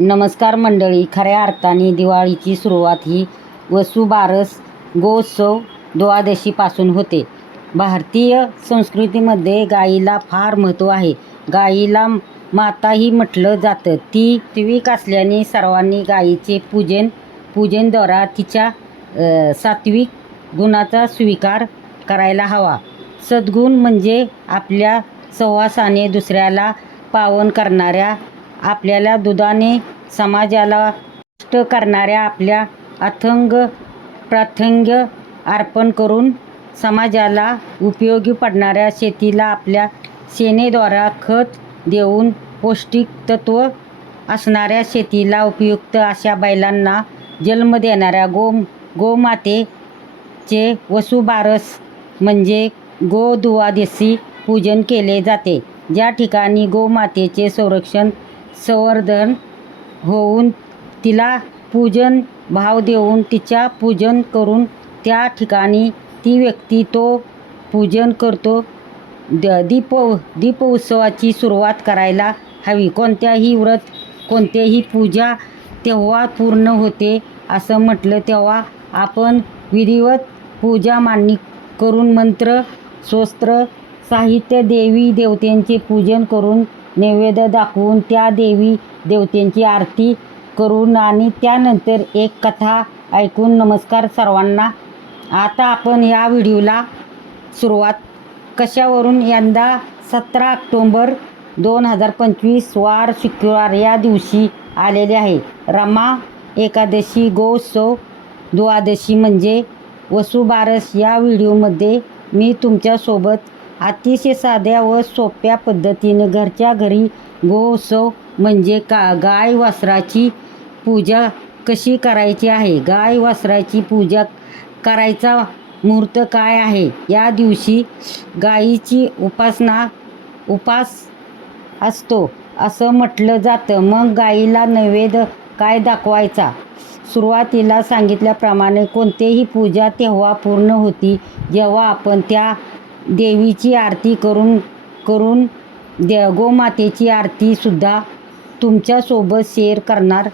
नमस्कार मंडळी खऱ्या अर्थाने दिवाळीची सुरुवात ही वसुबारस गोत्सव द्वादशीपासून होते. भारतीय संस्कृतीमध्ये गाईला फार महत्त्व आहे. गाईला माताही म्हटलं जातं. ती त्विक असल्याने सर्वांनी गाईचे पूजन पूजनद्वारा तिच्या सात्विक गुणाचा स्वीकार करायला हवा. सद्गुण म्हणजे आपल्या सहवासाने दुसऱ्याला पावन करणाऱ्या आपल्याला दुधाने समाजाला कष्ट करणाऱ्या आपल्या अथंग प्राथंग्य अर्पण करून समाजाला उपयोगी पडणाऱ्या शेतीला आपल्या सेनेद्वारा खत देऊन पौष्टिक तत्व असणाऱ्या शेतीला उपयुक्त अशा बैलांना जन्म देणाऱ्या गो गोमातेचे वसुबारस म्हणजे गोदुवादेसी पूजन केले जाते. ज्या ठिकाणी गोमातेचे संरक्षण संवर्धन होऊन तिला पूजन भाव देऊन तिच्या पूजन करून त्या ठिकाणी ती व्यक्ती तो पूजन करतो. द दीप दीप उत्सवाची सुरुवात करायला हवी. कोणत्याही व्रत कोणत्याही पूजा तेव्हा पूर्ण होते असं म्हटलं तेव्हा आपण विधिवत पूजा मांडणी करून मंत्र स्वस्त्र साहित्य देवी देवतेंचे पूजन करून नैवेद्य दाखवून त्या देवी देवतेंची आरती करून आणि त्यानंतर एक कथा ऐकून नमस्कार सर्वांना. आता आपण या व्हिडिओला सुरुवात. कशावरून यंदा सतरा ऑक्टोंबर दोन हजार पंचवीस वार शुक्रवार या दिवशी आलेले आहे. रमा एकादशी गोत्सव द्वादशी म्हणजे वसुबारस या व्हिडिओमध्ये मी तुमच्यासोबत अतिशय साध्या व सोप्या पद्धतीनं घरच्या घरी गोउत्सव म्हणजे का गाय वासराची पूजा कशी करायची आहे? गाय वासराची पूजा करायचा मुहूर्त काय आहे? या दिवशी गायीची उपासना उपास असतो. असं म्हटलं जातं. मग गाईला नैवेद्य काय दाखवायचा? सुरुवातीला सांगितल्याप्रमाणे कोणतेही पूजा तेव्हा पूर्ण होती. जेव्हा आपण त्या देवीची आरती करून करून दे गोमातेची आरतीसुद्धा तुमच्यासोबत शेअर करणार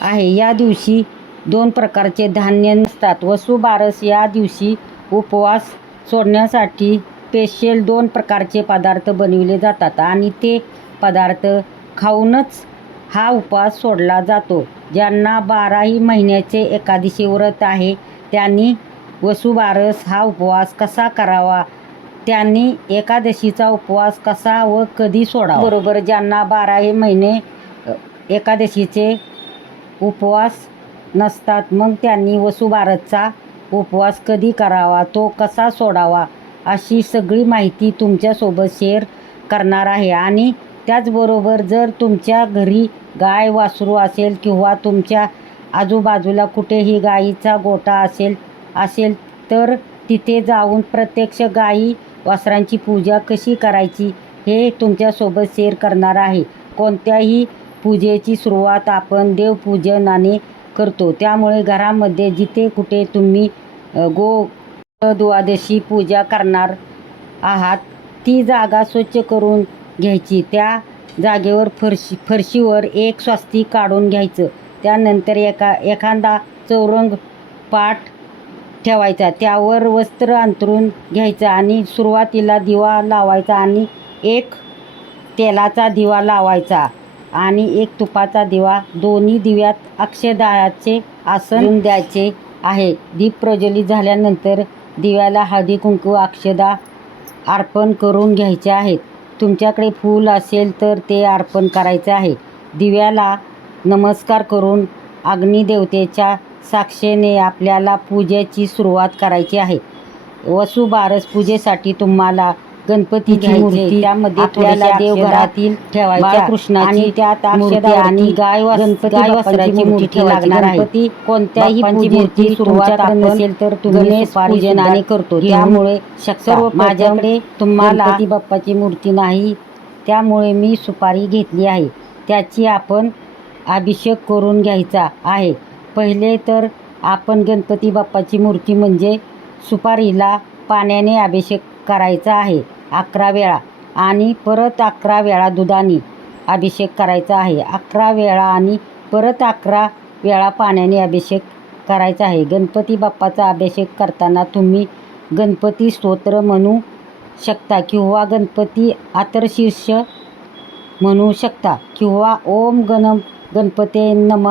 आहे. या दिवशी दोन प्रकारचे धान्य नसतात. वसुबारस या दिवशी उपवास सोडण्यासाठी स्पेशल दोन प्रकारचे पदार्थ बनविले जातात आणि ते पदार्थ खाऊनच हा उपवास सोडला जातो. ज्यांना बाराही महिन्याचे एकादशी व्रत आहे त्यांनी वसुबारस हा उपवास कसा करावा त्यांनी एकादशीचा उपवास कसा व कधी सोडा बरोबर ज्यांना बाराही महिने एकादशीचे उपवास नसतात मग त्यांनी वसुभारतचा उपवास कधी करावा? तो कसा सोडावा? अशी सगळी माहिती तुमच्यासोबत शेअर करणार आहे. आणि त्याचबरोबर जर तुमच्या घरी गाय वासरू असेल किंवा तुमच्या आजूबाजूला कुठेही गाईचा गोठा असेल असेल तर तिथे जाऊन प्रत्यक्ष गाई वासरांची पूजा कशी करायची हे तुमच्यासोबत शेअर करणार आहे. कोणत्याही पूजेची सुरुवात आपण देवपूजनाने करतो. त्यामुळे घरामध्ये जिथे कुठे तुम्ही गो द्वादशी पूजा करणार आहात ती जागा स्वच्छ करून घ्यायची. त्या जागेवर फरशी फरशीवर एक स्वस्ती काढून घ्यायचं. त्यानंतर एका एखादा चौरंग पाठ ठेवायचा. त्यावर वस्त्र अंथरून घ्यायचं आणि सुरुवातीला दिवा लावायचा आणि एक तेलाचा दिवा लावायचा आणि एक तुपाचा दिवा. दोन्ही दिव्यात अक्षदाचे आसन द्यायचे आहे. दीप प्रज्वलित झाल्यानंतर दिव्याला हळदी कुंकू अक्षदा अर्पण करून घ्यायचे आहेत. तुमच्याकडे फूल असेल तर ते अर्पण करायचे आहे. दिव्याला नमस्कार करून अग्निदेवतेच्या साक्षेने आपल्याला पूजेची सुरुवात करायची आहे. वसुबारस पूजेसाठी तुम्हाला गणपतीची मूर्ती त्यामध्ये आपल्याला देवघरातील ठेवायची आणि त्यात मूर्ती आणि गाय गाय वासराची मूर्ती लागणार आहे. कोणत्याही पूजेची सुरुवात नसेल तर तुम्ही पूजनाने करतो. त्यामुळे सर्व माझ्याकडे तुम्हाला बाप्पाची मूर्ती नाही. त्यामुळे मी सुपारी घेतली आहे. त्याची आपण अभिषेक करून घ्यायचा आहे. पहिले तर आपण गणपती बाप्पाची मूर्ती म्हणजे सुपारीला पाण्याने अभिषेक करायचा आहे अकरा वेळा. आणि परत अकरा वेळा दुधाने अभिषेक करायचा आहे. अकरा वेळा आणि परत अकरा वेळा पाण्याने अभिषेक करायचा आहे. गणपती बाप्पाचा अभिषेक करताना तुम्ही गणपती स्तोत्र म्हणू शकता किंवा गणपती आतरशीर्ष म्हणू शकता किंवा ओम गण गणपते नम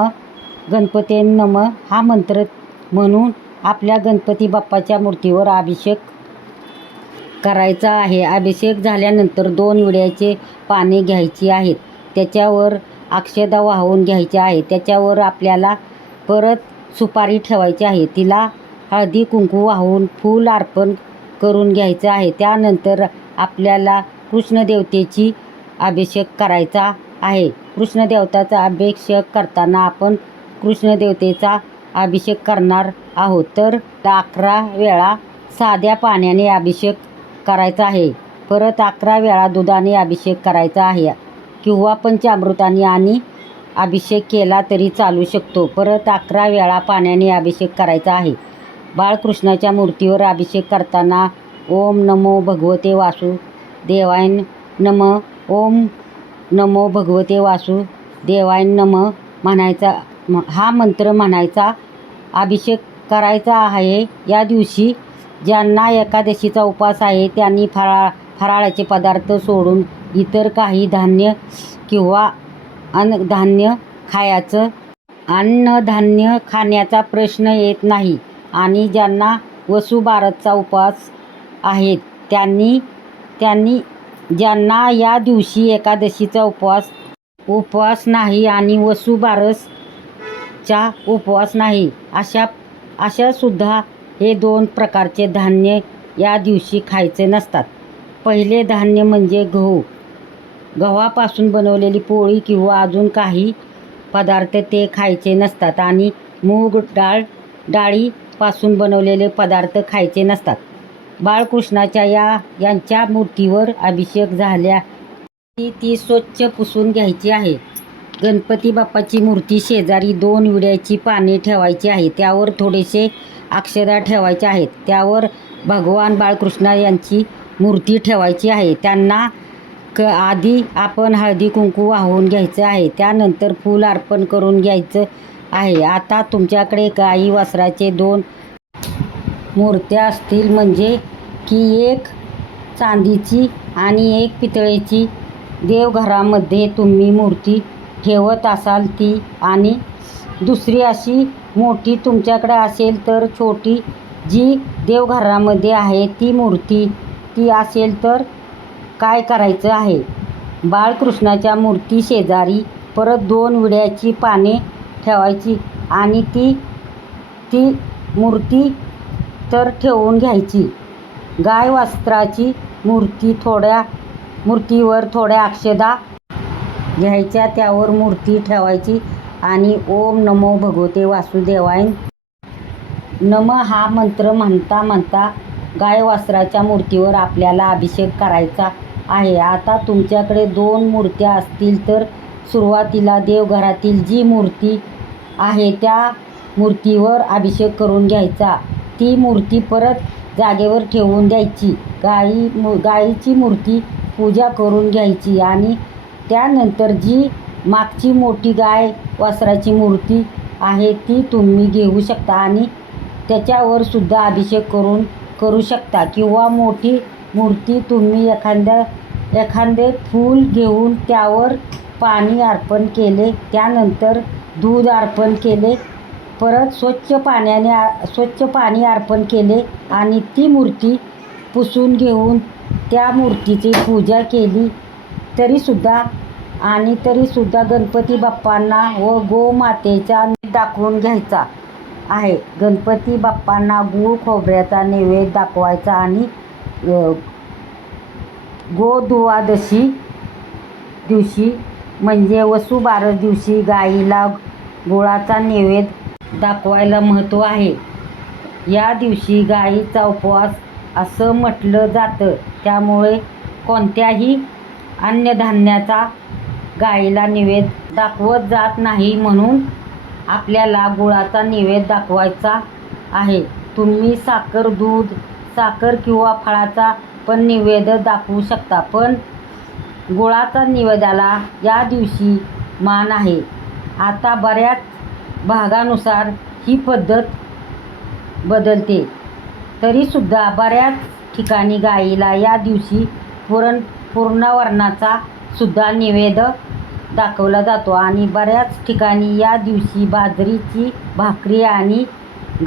गणपते नम हा मंत्र म्हणून आपल्या गणपती बाप्पाच्या मूर्तीवर अभिषेक करायचा आहे. अभिषेक झाल्यानंतर दोन विड्याचे पाने घ्यायची आहेत. त्याच्यावर अक्षदा वाहून घ्यायच्या आहे त्याच्यावर आपल्याला परत सुपारी ठेवायची आहे. तिला हळदी कुंकू वाहून फूल अर्पण करून घ्यायचं आहे. त्यानंतर आपल्याला कृष्णदेवतेची अभिषेक करायचा आहे. कृष्णदेवताचा अभिषेक करताना आपण कृष्णदेवतेचा अभिषेक करणार आहोत. तर अकरा वेळा साध्या पाण्याने अभिषेक करायचा आहे. परत अकरा वेळा दुधाने अभिषेक करायचा आहे. किंवा पंचामृताने आणि अभिषेक केला तरी चालू शकतो. परत अकरा वेळा पाण्याने अभिषेक करायचा आहे. बाळकृष्णाच्या मूर्तीवर अभिषेक करताना ओम नमो भगवते वासुदेवाय नम ओम नमो भगवते वासुदेवाय नम म्हणायचा म- हा मंत्र म्हणायचा अभिषेक करायचा आहे. या दिवशी ज्यांना एकादशीचा उपवास आहे त्यांनी फराळ फराळाचे पदार्थ सोडून इतर काही धान्य किंवा अन्नधान्य खायचं. अन्नधान्य खाण्याचा प्रश्न येत नाही आणि ज्यांना वसुबारसचा उपवास आहेत त्यांनी त्यांनी ज्यांना या दिवशी एकादशीचा उपवास उपवास नाही आणि चा उपवास नाही. अशा अशासुद्धा हे दोन प्रकारचे धान्य या दिवशी खायचे नसतात. पहिले धान्य म्हणजे गहू. गव्हापासून बनवलेली पोळी किंवा अजून काही पदार्थ ते खायचे नसतात आणि मूग डाळ डाळीपासून बनवलेले पदार्थ खायचे नसतात. बाळकृष्णाच्या या यांच्या मूर्तीवर अभिषेक झाल्या ती ती स्वच्छ पुसून घ्यायची आहे. गणपती बाप्पाची मूर्ती शेजारी दोन विड्याची पाने ठेवायची आहे त्यावर थोडेसे अक्षदा ठेवायचे आहेत. त्यावर भगवान बाळकृष्ण यांची मूर्ती ठेवायची आहे. त्यांना क आधी आपण हळदी कुंकू वाहून घ्यायचं आहे. त्यानंतर फूल अर्पण करून घ्यायचं आहे. आता तुमच्याकडे गाई वासराचे दोन मूर्त्या असतील. म्हणजे की एक चांदीची आणि एक पितळेची. देवघरामध्ये तुम्ही मूर्ती ठेवत असाल ती. आणि दुसरी अशी मोठी तुमच्याकडे असेल तर छोटी जी देवघरामध्ये आहे ती मूर्ती ती असेल तर काय करायचं आहे? बाळकृष्णाच्या मूर्ती शेजारी परत दोन विड्याची पाने ठेवायची आणि ती ती मूर्ती तर ठेवून घ्यायची. गाय वस्त्राची मूर्ती थोड्या मूर्तीवर थोड्या अक्षदा घ्यायच्या त्यावर मूर्ती ठेवायची आणि ओम नमो भगवते वासुदेवाय नम हा मंत्र म्हणता म्हणता गाय वासराच्या मूर्तीवर आपल्याला अभिषेक करायचा आहे. आता तुमच्याकडे दोन मूर्त्या असतील तर सुरुवातीला देवघरातील जी मूर्ती आहे त्या मूर्तीवर अभिषेक करून घ्यायचा. ती मूर्ती परत जागेवर ठेवून द्यायची. गाई मू गाईची मूर्ती पूजा करून घ्यायची आणि त्यानंतर जी मागची मोठी गाय वासराची मूर्ती आहे ती तुम्ही घेऊ शकता आणि त्याच्यावर सुद्धा अभिषेक करून करू शकता किंवा मोठी मूर्ती तुम्ही एखाद्या एखादे फूल घेऊन त्यावर पाणी अर्पण केले त्यानंतर दूध अर्पण केले परत स्वच्छ पाण्याने स्वच्छ पाणी अर्पण केले आणि ती मूर्ती पुसून घेऊन त्या मूर्तीची पूजा केली. तरीसुद्धा आणि तरीसुद्धा गणपती बाप्पांना व गोमातेचा दाखवून घ्यायचा आहे. गणपती बाप्पांना गूळ खोबऱ्याचा नैवेद्य दाखवायचा आणि गोदुवादशी दिवशी म्हणजे वसुबारस दिवशी गाईला गुळाचा नैवेद्य दाखवायला महत्त्व आहे. या दिवशी गाईचा उपवास असं म्हटलं जातं. त्यामुळे कोणत्याही अन्नधान्याचा गाईला निवेद दाखवत जात नाही म्हणून आपल्याला गुळाचा निवेद दाखवायचा आहे. तुम्ही साखर दूध साखर किंवा फळाचा पण निवेद दाखवू शकता पण गुळाचा निवेदाला या दिवशी मान आहे. आता बऱ्याच भागानुसार ही पद्धत बदलते. तरीसुद्धा बऱ्याच ठिकाणी गाईला या दिवशी पुरण पूर्णवर्णाचा सुद्धा निवेद दाखवला जातो. आणि बऱ्याच ठिकाणी या दिवशी बाजरीची भाकरी आणि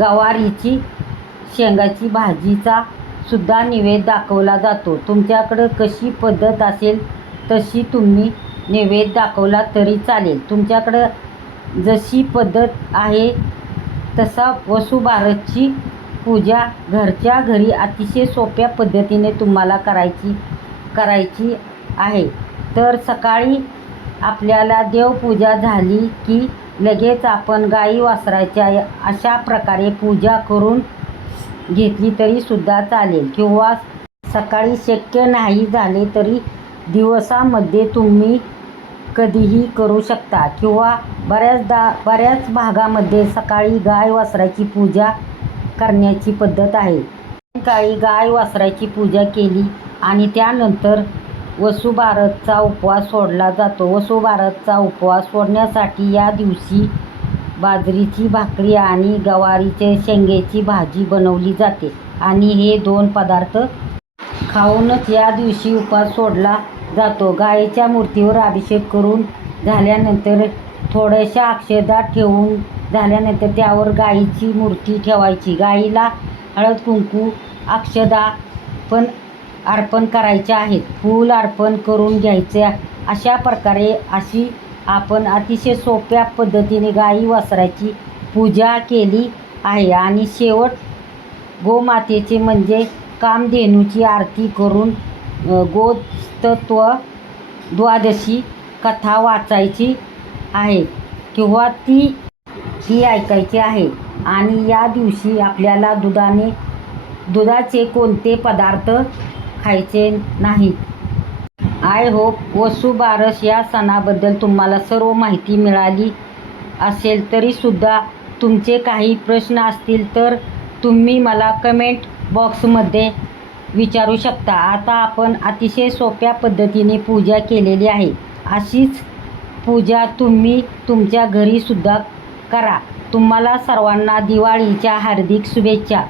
गवारीची शेंगाची भाजीचा सुद्धा निवेद दाखवला जातो. तुमच्याकडं कशी पद्धत असेल तशी तुम्ही नैवेद्य दाखवला तरी चालेल. तुमच्याकडं जशी पद्धत आहे तसा वसुबारसची पूजा घरच्या घरी अतिशय सोप्या पद्धतीने तुम्हाला करायची करायची आहे. तर सकाळी आपल्याला देवपूजा झाली की लगेच आपण गाई वासरायच्या अशा प्रकारे पूजा करून घेतली तरीसुद्धा चालेल. किंवा सकाळी शक्य नाही झाले तरी दिवसामध्ये तुम्ही कधीही करू शकता. किंवा बऱ्याचदा बऱ्याच भागामध्ये सकाळी गाय वासराची पूजा करण्याची पद्धत आहे. सकाळी गाय वासराची पूजा केली आणि त्यानंतर वसुबारसचा उपवास सोडला जातो. वसुबारसचा उपवास सोडण्यासाठी या दिवशी बाजरीची भाकरी आणि गवारीचे शेंगेची भाजी बनवली जाते आणि हे दोन पदार्थ खाऊनच या दिवशी उपवास सोडला जातो. गायीच्या मूर्तीवर अभिषेक करून झाल्यानंतर थोड्याशा अक्षदा ठेवून झाल्यानंतर त्यावर गायीची मूर्ती ठेवायची. गाईला हळद कुंकू अक्षदा पण अर्पण करायचे आहेत. फूल अर्पण करून घ्यायचे अशा प्रकारे अशी आपण अतिशय सोप्या पद्धतीने गाई वासराची पूजा केली आहे. आणि शेवट गोमातेचे म्हणजे कामधेनूची आरती करून गोतत्व द्वादशी कथा वाचायची आहे किंवा ती ती ऐकायची आहे. आणि या दिवशी आपल्याला दुधाने दुधाचे कोणते पदार्थ खायचे नाहीत. आय होप वसुबारस या सणाबद्दल तुम्हाला सर्व माहिती मिळाली असेल तरीसुद्धा तुमचे काही प्रश्न असतील तर तुम्ही मला कमेंट बॉक्समध्ये विचारू शकता. आता आपण अतिशय सोप्या पद्धतीने पूजा केलेली आहे. अशीच पूजा तुम्ही तुमच्या घरीसुद्धा करा. तुम्हाला सर्वांना दिवाळीच्या हार्दिक शुभेच्छा.